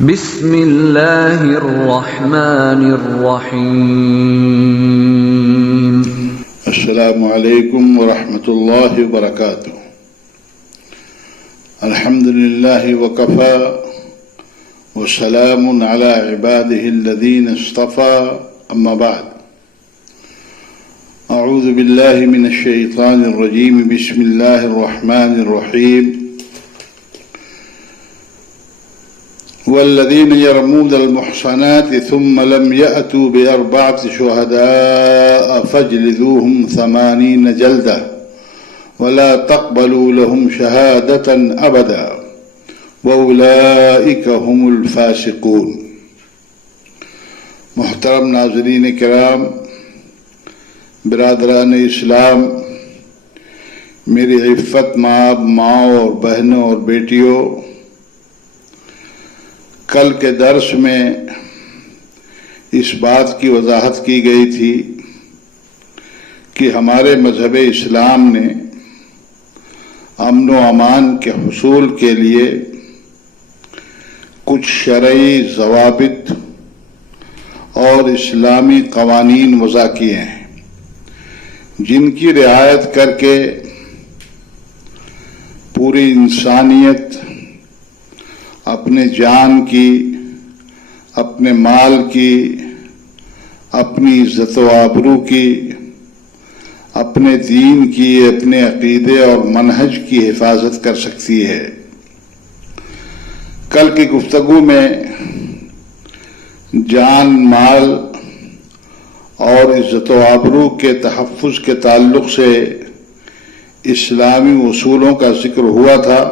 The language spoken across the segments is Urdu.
بسم اللہ الرحمن الرحیم۔ السلام علیکم ورحمۃ اللہ وبرکاتہ۔ الحمد للہ وکفی وسلام علی عبادہ الذین اصطفی، اما بعد، اعوذ باللہ من الشیطان الرجیم، بسم اللہ الرحمن الرحیم۔ والذین یرمون المحصنات ثم لم یأتوا بأربعة شهداء فاجلدوهم 80 جلدة ولا تقبلوا لهم شهادة أبدا وأولئك هم الفاسقون۔ محترم ناظرین کرام، برادران اسلام، میری عفت ماؤں اور بہنوں اور بیٹیوں، کل کے درس میں اس بات کی وضاحت کی گئی تھی کہ ہمارے مذہب اسلام نے امن و امان کے حصول کے لیے کچھ شرعی ضوابط اور اسلامی قوانین وضع کیے ہیں، جن کی رعایت کر کے پوری انسانیت اپنے جان کی، اپنے مال کی، اپنی عزت و آبرو کی، اپنے دین کی، اپنے عقیدے اور منہج کی حفاظت کر سکتی ہے۔ کل کی گفتگو میں جان، مال اور عزت و آبرو کے تحفظ کے تعلق سے اسلامی اصولوں کا ذکر ہوا تھا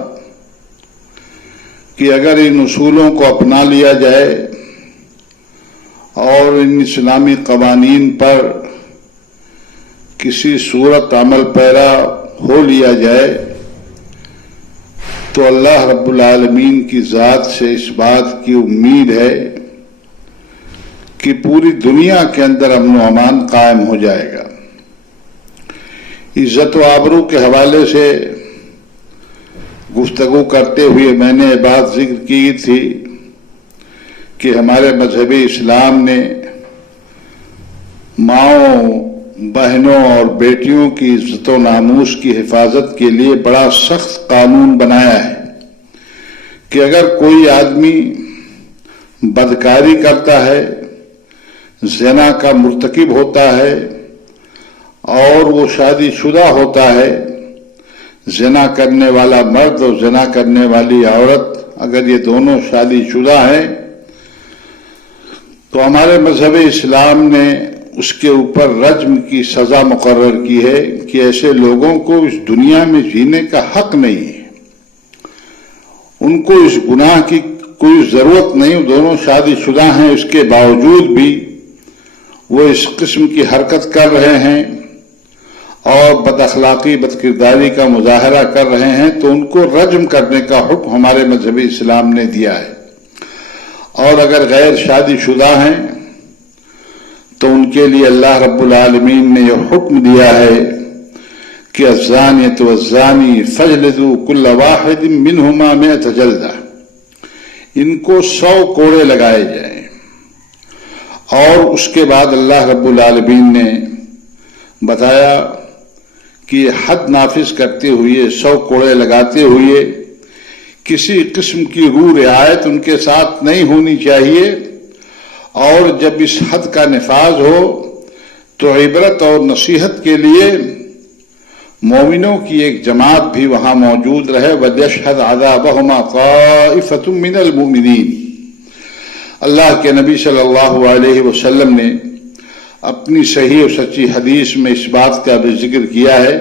کہ اگر ان اصولوں کو اپنا لیا جائے اور ان اسلامی قوانین پر کسی صورت عمل پیرا ہو لیا جائے تو اللہ رب العالمین کی ذات سے اس بات کی امید ہے کہ پوری دنیا کے اندر امن و امان قائم ہو جائے گا۔ عزت و آبرو کے حوالے سے گفتگو کرتے ہوئے میں نے یہ بات ذکر کی تھی کہ ہمارے مذہب اسلام نے ماؤں، بہنوں اور بیٹیوں کی عزت و ناموس کی حفاظت کے لیے بڑا سخت قانون بنایا ہے کہ اگر کوئی آدمی بدکاری کرتا ہے، زنا کا مرتکب ہوتا ہے اور وہ شادی شدہ ہوتا ہے، زنا کرنے والا مرد اور زنا کرنے والی عورت اگر یہ دونوں شادی شدہ ہیں تو ہمارے مذہب اسلام نے اس کے اوپر رجم کی سزا مقرر کی ہے کہ ایسے لوگوں کو اس دنیا میں جینے کا حق نہیں ہے، ان کو اس گناہ کی کوئی ضرورت نہیں۔ دونوں شادی شدہ ہیں، اس کے باوجود بھی وہ اس قسم کی حرکت کر رہے ہیں اور بد اخلاقی، بد کرداری کا مظاہرہ کر رہے ہیں تو ان کو رجم کرنے کا حکم ہمارے مذہب اسلام نے دیا ہے۔ اور اگر غیر شادی شدہ ہیں تو ان کے لیے اللہ رب العالمین نے یہ حکم دیا ہے کہ الزانیۃ والزانی فاجلدوا کل واحد منہما 100 جلدہ، ان کو 100 کوڑے لگائے جائیں۔ اور اس کے بعد اللہ رب العالمین نے بتایا کہ حد نافذ کرتے ہوئے، 100 کوڑے لگاتے ہوئے کسی قسم کی روح رعایت ان کے ساتھ نہیں ہونی چاہیے، اور جب اس حد کا نفاذ ہو تو عبرت اور نصیحت کے لیے مومنوں کی ایک جماعت بھی وہاں موجود رہے۔ وَلْيَشْهَدْ عَذَابَهُمَا طَائِفَةٌ مِّنَ الْمُؤْمِنِينَ۔ اللہ کے نبی صلی اللہ علیہ وسلم نے اپنی صحیح اور سچی حدیث میں اس بات کا بھی ذکر کیا ہے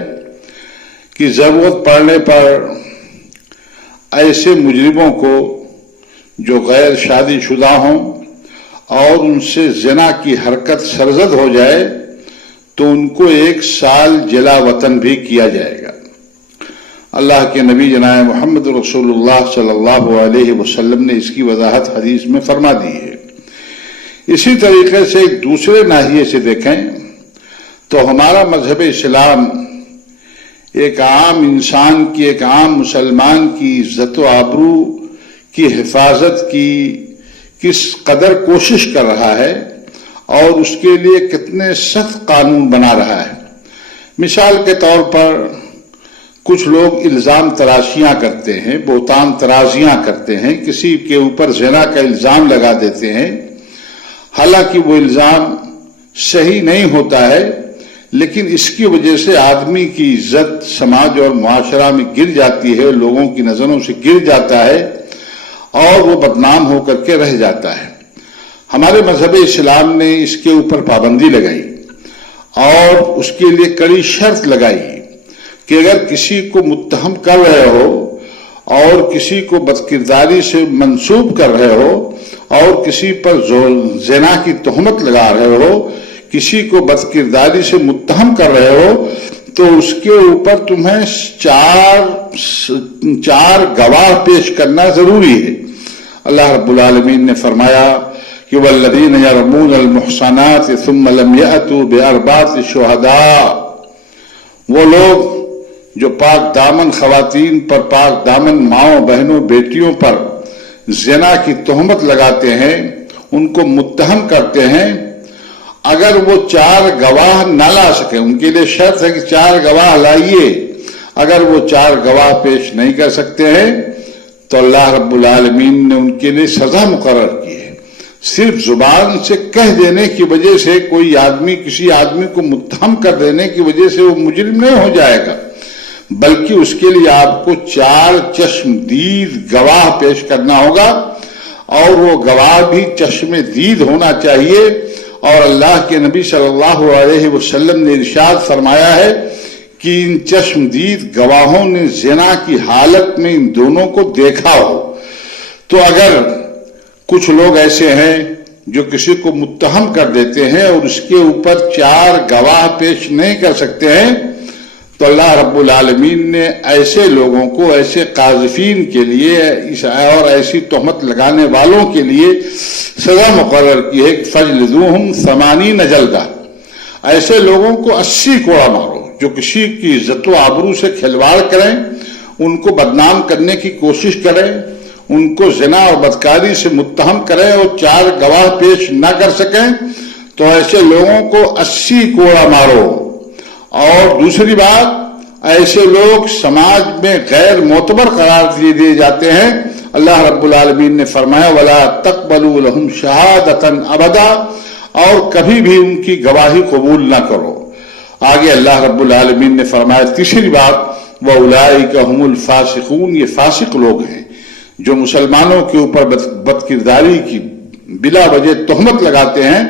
کہ ضرورت پڑنے پر ایسے مجرموں کو جو غیر شادی شدہ ہوں اور ان سے زنا کی حرکت سرزد ہو جائے تو ان کو 1 سال جلا وطن بھی کیا جائے گا۔ اللہ کے نبی جناب محمد رسول اللہ صلی اللہ علیہ وسلم نے اس کی وضاحت حدیث میں فرما دی ہے۔ اسی طریقے سے ایک دوسرے ناحیے سے دیکھیں تو ہمارا مذہب اسلام ایک عام انسان کی، ایک عام مسلمان کی عزت و آبرو کی حفاظت کی کس قدر کوشش کر رہا ہے اور اس کے لیے کتنے سخت قانون بنا رہا ہے۔ مثال کے طور پر کچھ لوگ الزام تراشیاں کرتے ہیں، بہتان ترازیاں کرتے ہیں، کسی کے اوپر زنا کا الزام لگا دیتے ہیں، حالانکہ وہ الزام صحیح نہیں ہوتا ہے، لیکن اس کی وجہ سے آدمی کی عزت سماج اور معاشرہ میں گر جاتی ہے، لوگوں کی نظروں سے گر جاتا ہے اور وہ بدنام ہو کر کے رہ جاتا ہے۔ ہمارے مذہب اسلام نے اس کے اوپر پابندی لگائی اور اس کے لیے کڑی شرط لگائی کہ اگر کسی کو متہم کر رہے ہو اور کسی کو بدکرداری سے منسوب کر رہے ہو اور کسی پر زنا کی تہمت لگا رہے ہو، کسی کو بدکرداری سے متہم کر رہے ہو، تو اس کے اوپر تمہیں چار گواہ پیش کرنا ضروری ہے۔ اللہ رب العالمین نے فرمایا کہ والذین یرمون المحصنات ثم لم یأتوا بأربعة شہداء، وہ لوگ جو پاک دامن خواتین پر، پاک دامن ماؤں بہنوں بیٹیوں پر زنا کی تہمت لگاتے ہیں، ان کو متہم کرتے ہیں، اگر وہ 4 گواہ نہ لا سکیں، ان کے لیے شرط ہے کہ 4 گواہ لائیے، اگر وہ 4 گواہ پیش نہیں کر سکتے ہیں تو اللہ رب العالمین نے ان کے لیے سزا مقرر کی ہے۔ صرف زبان سے کہہ دینے کی وجہ سے کوئی آدمی کسی آدمی کو متہم کر دینے کی وجہ سے وہ مجرم نہیں ہو جائے گا، بلکہ اس کے لیے آپ کو 4 چشمدید گواہ پیش کرنا ہوگا، اور وہ گواہ بھی چشمدید ہونا چاہیے۔ اور اللہ کے نبی صلی اللہ علیہ وسلم نے ارشاد فرمایا ہے کہ ان چشمدید گواہوں نے زنا کی حالت میں ان دونوں کو دیکھا ہو۔ تو اگر کچھ لوگ ایسے ہیں جو کسی کو متہم کر دیتے ہیں اور اس کے اوپر 4 گواہ پیش نہیں کر سکتے ہیں، تو اللہ رب العالمین نے ایسے لوگوں کو، ایسے قاذفین کے لیے اور ایسی تہمت لگانے والوں کے لیے سزا مقرر کی ہے کہ فجلدوہم 80 جلدہ، ایسے لوگوں کو 80 کوڑا مارو جو کسی کی عزت و آبرو سے کھلواڑ کریں، ان کو بدنام کرنے کی کوشش کریں، ان کو زنا اور بدکاری سے متہم کریں اور 4 گواہ پیش نہ کر سکیں، تو ایسے لوگوں کو 80 کوڑا مارو۔ اور دوسری بات، ایسے لوگ سماج میں غیر معتبر قرار دیے جاتے ہیں۔ اللہ رب العالمین نے فرمایا وَلَا تَقْبَلُوا لَهُمْ شَهَادَةً أَبَدًا، اور کبھی بھی ان کی گواہی قبول نہ کرو۔ آگے اللہ رب العالمین نے فرمایا تیسری بات وَأُولَئِكَ هُمُ الْفَاسِقُونَ، یہ فاسق لوگ ہیں جو مسلمانوں کے اوپر بدکرداری کی بلا وجہ تہمت لگاتے ہیں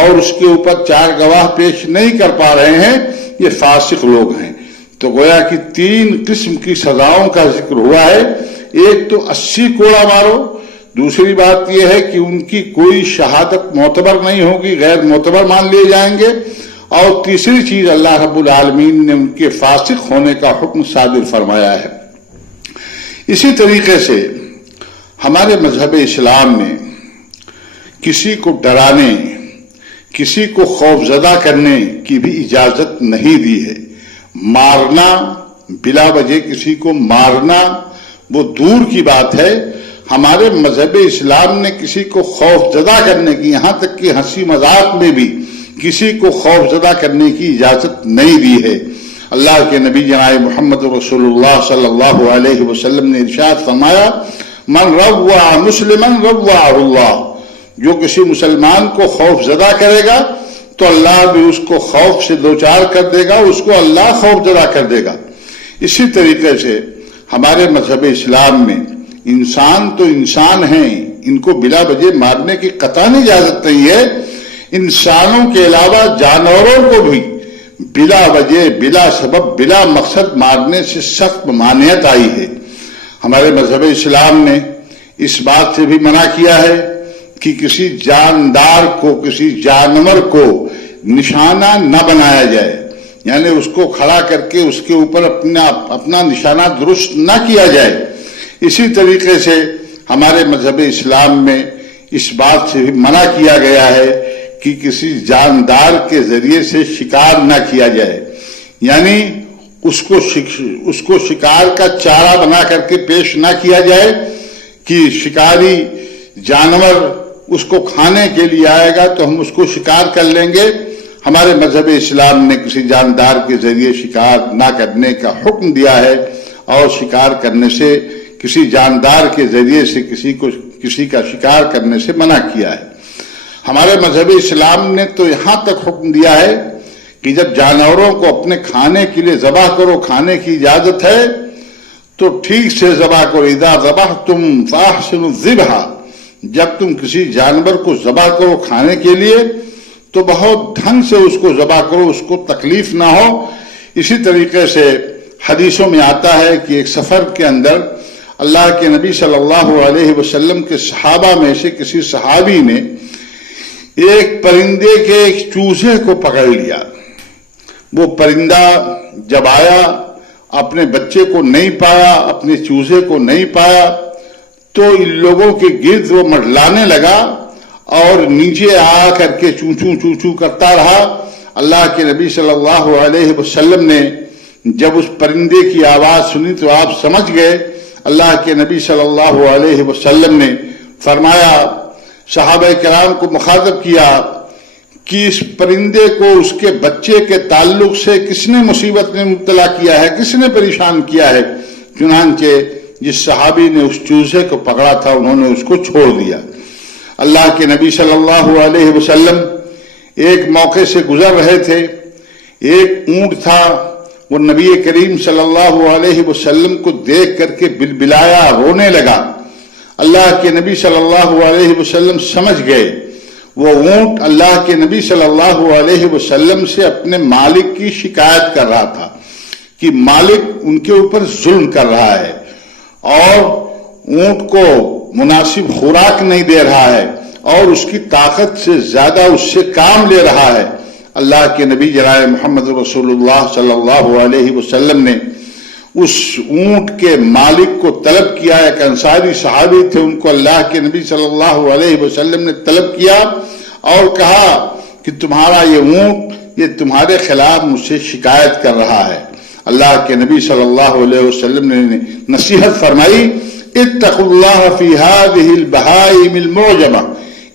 اور اس کے اوپر 4 گواہ پیش نہیں کر پا رہے ہیں، یہ فاسق لوگ ہیں۔ تو گویا کہ 3 قسم کی سزاؤں کا ذکر ہوا ہے، ایک تو 80 کوڑا مارو، دوسری بات یہ ہے کہ ان کی کوئی شہادت معتبر نہیں ہوگی، غیر معتبر مان لیے جائیں گے، اور تیسری چیز اللہ رب العالمین نے ان کے فاسق ہونے کا حکم صادر فرمایا ہے۔ اسی طریقے سے ہمارے مذہب اسلام نے کسی کو ڈرانے، کسی کو خوفزدہ کرنے کی بھی اجازت نہیں دی ہے۔ مارنا، بلا وجہ کسی کو مارنا وہ دور کی بات ہے، ہمارے مذہب اسلام نے کسی کو خوفزدہ کرنے کی، یہاں تک کہ ہنسی مذاق میں بھی کسی کو خوفزدہ کرنے کی اجازت نہیں دی ہے۔ اللہ کے نبی جناب محمد رسول اللہ صلی اللہ علیہ وسلم نے ارشاد فرمایا من روع مسلما روعہ اللہ، جو کسی مسلمان کو خوف زدہ کرے گا تو اللہ بھی اس کو خوف سے دوچار کر دے گا، اس کو اللہ خوف زدہ کر دے گا۔ اسی طریقے سے ہمارے مذہب اسلام میں انسان تو انسان ہیں، ان کو بلا وجہ مارنے کی قطعی اجازت نہیں ہے۔ انسانوں کے علاوہ جانوروں کو بھی بلا وجہ، بلا سبب، بلا مقصد مارنے سے سخت ممانعت آئی ہے۔ ہمارے مذہب اسلام نے اس بات سے بھی منع کیا ہے کہ کسی جاندار کو، کسی جانور کو نشانہ نہ بنایا جائے، یعنی اس کو کھڑا کر کے اس کے اوپر اپنا نشانہ درست نہ کیا جائے۔ اسی طریقے سے ہمارے مذہب اسلام میں اس بات سے بھی منع کیا گیا ہے کہ کسی جاندار کے ذریعے سے شکار نہ کیا جائے، یعنی اس کو شکار کا چارہ بنا کر کے پیش نہ کیا جائے کہ شکاری جانور اس کو کھانے کے لیے آئے گا تو ہم اس کو شکار کر لیں گے۔ ہمارے مذہب اسلام نے کسی جاندار کے ذریعے شکار نہ کرنے کا حکم دیا ہے، اور شکار کرنے سے، کسی جاندار کے ذریعے سے کسی کا شکار کرنے سے منع کیا ہے۔ ہمارے مذہب اسلام نے تو یہاں تک حکم دیا ہے کہ جب جانوروں کو اپنے کھانے کے لیے ذبح کرو، کھانے کی اجازت ہے تو ٹھیک سے ذبح کرو۔ اذا ذبحتم فاحسنوا الذبح، جب تم کسی جانور کو ذبح کرو کھانے کے لیے تو بہت ڈھنگ سے اس کو ذبح کرو، اس کو تکلیف نہ ہو۔ اسی طریقے سے حدیثوں میں آتا ہے کہ ایک سفر کے اندر اللہ کے نبی صلی اللہ علیہ وسلم کے صحابہ میں سے کسی صحابی نے ایک پرندے کے ایک چوزے کو پکڑ لیا۔ وہ پرندہ جب آیا اپنے بچے کو نہیں پایا، اپنے چوزے کو نہیں پایا، تو ان لوگوں کے گرد وہ منڈلانے لگا اور نیچے آ کر کے چوں چوں چوں چوں کرتا رہا۔ اللہ کے نبی صلی اللہ علیہ وسلم نے جب اس پرندے کی آواز سنی تو آپ سمجھ گئے۔ اللہ کے نبی صلی اللہ علیہ وسلم نے فرمایا، صحابہ کرام کو مخاطب کیا کہ اس پرندے کو اس کے بچے کے تعلق سے کس نے مصیبت میں مبتلا کیا ہے، کس نے پریشان کیا ہے؟ چنانچہ جس صحابی نے اس چوزے کو پکڑا تھا انہوں نے اس کو چھوڑ دیا۔ اللہ کے نبی صلی اللہ علیہ وسلم ایک موقع سے گزر رہے تھے، ایک اونٹ تھا، وہ نبی کریم صلی اللہ علیہ وسلم کو دیکھ کر کے بلبلایا، رونے لگا۔ اللہ کے نبی صلی اللہ علیہ وسلم سمجھ گئے وہ اونٹ اللہ کے نبی صلی اللہ علیہ وسلم سے اپنے مالک کی شکایت کر رہا تھا کہ مالک ان کے اوپر ظلم کر رہا ہے اور اونٹ کو مناسب خوراک نہیں دے رہا ہے اور اس کی طاقت سے زیادہ اس سے کام لے رہا ہے۔ اللہ کے نبی جناب محمد رسول اللہ صلی اللہ علیہ وسلم نے اس اونٹ کے مالک کو طلب کیا۔ ایک انصاری صحابی تھے، ان کو اللہ کے نبی صلی اللہ علیہ وسلم نے طلب کیا اور کہا کہ تمہارا یہ اونٹ یہ تمہارے خلاف مجھ سے شکایت کر رہا ہے۔ اللہ کے نبی صلی اللہ علیہ وسلم نے نصیحت فرمائی، اتقوا اللہ فی ہذہ البہائم المعجمہ،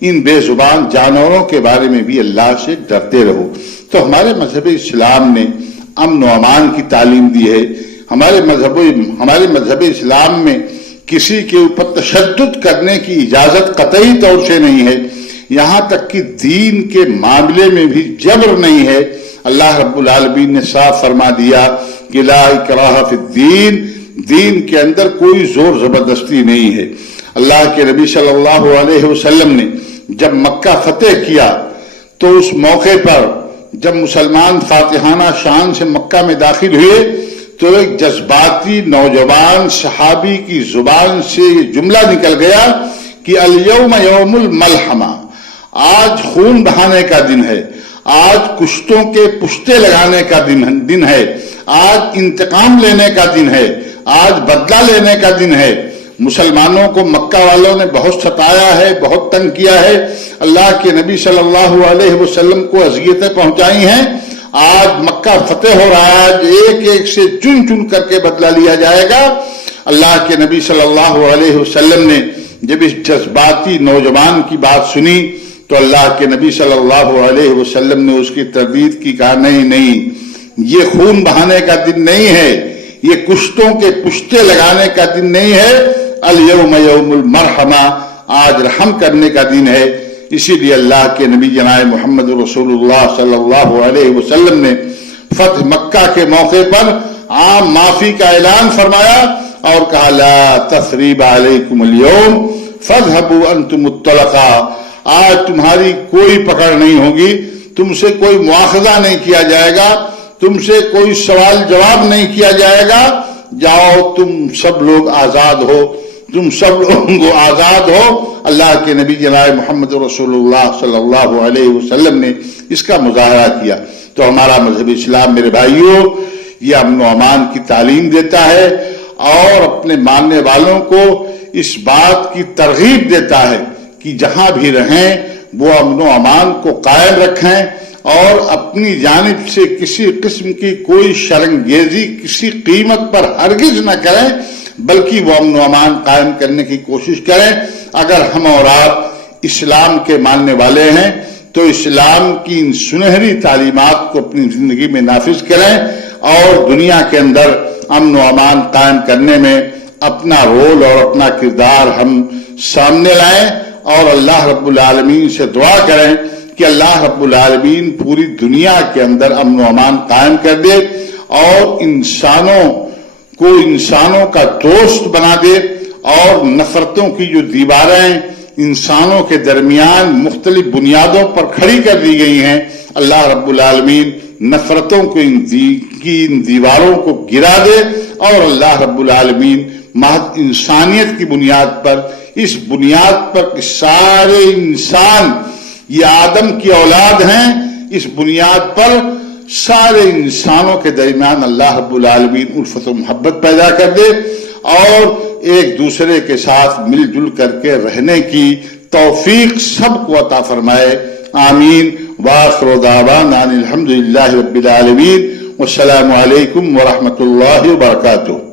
ان بے زبان جانوروں کے بارے میں بھی اللہ سے ڈرتے رہو۔ تو ہمارے مذہب اسلام نے امن و امان کی تعلیم دی ہے۔ ہمارے مذہب اسلام میں کسی کے اوپر تشدد کرنے کی اجازت قطعی طور سے نہیں ہے، یہاں تک کہ دین کے معاملے میں بھی جبر نہیں ہے۔ اللہ رب العالمین نے صاف فرما دیا کہ لا اکراہ فی الدین، دین کے اندر کوئی زور زبردستی نہیں ہے۔ اللہ کے نبی صلی اللہ علیہ وسلم نے جب مکہ فتح کیا تو اس موقع پر جب مسلمان فاتحانہ شان سے مکہ میں داخل ہوئے تو ایک جذباتی نوجوان صحابی کی زبان سے یہ جملہ نکل گیا کہ الیوم یوم الملحمہ، آج خون بہانے کا دن ہے، آج کشتوں کے پشتے لگانے کا دن ہے، آج انتقام لینے کا دن ہے، آج بدلہ لینے کا دن ہے۔ مسلمانوں کو مکہ والوں نے بہت ستایا ہے، بہت تنگ کیا ہے، اللہ کے نبی صلی اللہ علیہ وسلم کو اذیتیں پہنچائی ہیں۔ آج مکہ فتح ہو رہا ہے، آج ایک ایک سے چن چن کر کے بدلہ لیا جائے گا۔ اللہ کے نبی صلی اللہ علیہ وسلم نے جب اس جذباتی نوجوان کی بات سنی تو اللہ کے نبی صلی اللہ علیہ وسلم نے اس کی تردید کی، کہا نہیں، یہ خون بہانے کا دن نہیں ہے، یہ کشتوں کے پشتے لگانے کا دن نہیں ہے، الیوم یوم المرحمہ، آج رحم کرنے کا دن ہے۔ اسی لیے اللہ کے نبی جناب محمد رسول اللہ صلی اللہ علیہ وسلم نے فتح مکہ کے موقع پر عام معافی کا اعلان فرمایا اور کہا لا تثریب علیکم اليوم فاذهبوا انتم الطلقاء، آج تمہاری کوئی پکڑ نہیں ہوگی، تم سے کوئی مواخذہ نہیں کیا جائے گا، تم سے کوئی سوال جواب نہیں کیا جائے گا، جاؤ تم سب لوگ آزاد ہو، تم سب لوگوں کو آزاد ہو۔ اللہ کے نبی جناب محمد رسول اللہ صلی اللہ علیہ وسلم نے اس کا مظاہرہ کیا۔ تو ہمارا مذہب اسلام میرے بھائیوں یہ امن و امان کی تعلیم دیتا ہے اور اپنے ماننے والوں کو اس بات کی ترغیب دیتا ہے کہ جہاں بھی رہیں وہ امن و امان کو قائم رکھیں اور اپنی جانب سے کسی قسم کی کوئی شرنگیزی کسی قیمت پر ہرگز نہ کریں، بلکہ وہ امن و امان قائم کرنے کی کوشش کریں۔ اگر ہم اور آپ اسلام کے ماننے والے ہیں تو اسلام کی ان سنہری تعلیمات کو اپنی زندگی میں نافذ کریں اور دنیا کے اندر امن و امان قائم کرنے میں اپنا رول اور اپنا کردار ہم سامنے لائیں اور اللہ رب العالمین سے دعا کریں کہ اللہ رب العالمین پوری دنیا کے اندر امن و امان قائم کر دے اور انسانوں کا دوست بنا دے اور نفرتوں کی جو دیواریں انسانوں کے درمیان مختلف بنیادوں پر کھڑی کر دی گئی ہیں اللہ رب العالمین نفرتوں کو ان دیواروں کو گرا دے اور اللہ رب العالمین محض انسانیت کی بنیاد پر اس بنیاد پر کہ سارے انسان یہ آدم کی اولاد ہیں اس بنیاد پر سارے انسانوں کے درمیان اللہ رب العالمین الفت و محبت پیدا کر دے اور ایک دوسرے کے ساتھ مل جل کر کے رہنے کی توفیق سب کو عطا فرمائے آمین وآخر دعوانا الحمدللہ رب العالمین والسلام علیکم ورحمۃ اللہ وبرکاتہ